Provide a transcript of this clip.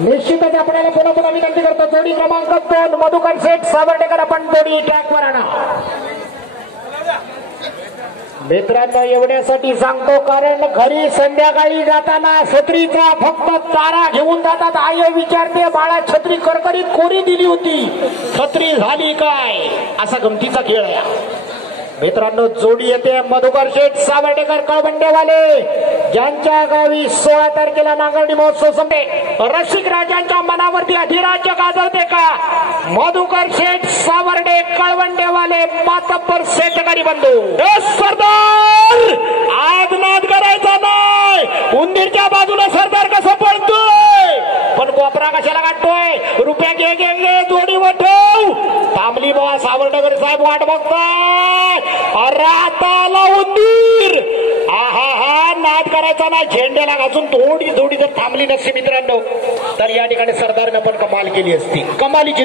निश्चितच आपल्याला पुन्हा पुन्हा विनंती करतो जोडी क्रमांक 2 मधुकर शेठ सावर्डेकर आपण जोडी ट्रॅकवर आणा मित्रांनो। एवढ्यासाठी सांगतो कारण घरी संध्याकाळी जाताना छत्रीचा फक्त तारा घेऊन जातात। आई विचारते बाळा छत्री करकरीत कोरी दिली होती छत्री झाली काय असा गमतीचा खेळ आहे मित्रांनो। जोडी येते मधुकर शेठ सावर्डेकर कळवंडेवाले ज्यांच्या गावी 16 तारखेला नांगरणी महोत्सव संपे रसिक राजांच्या मनावरती अधिराज्य गाजवते का मधुकर शेठ सावर्डे कळवंडेवाले मातब्बर शेतकरी बंधू। सरदार आज नाद करायचा नाही उंदीरच्या बाजूला सरदार कसं पळतोय पण कोपरा कशाला काढतोय रुपया घे घे घे जोडी ठेव थांबली बाबा सावर्डेकर साहेब वाट बघताय राताला उंदीर आहा हा नाद करायचा नाही झेंड्याला घासून थोडी थोडी जर थांबली नसती मित्रांनो तर या ठिकाणी सरदारनं पण कमाल केली असती कमालीची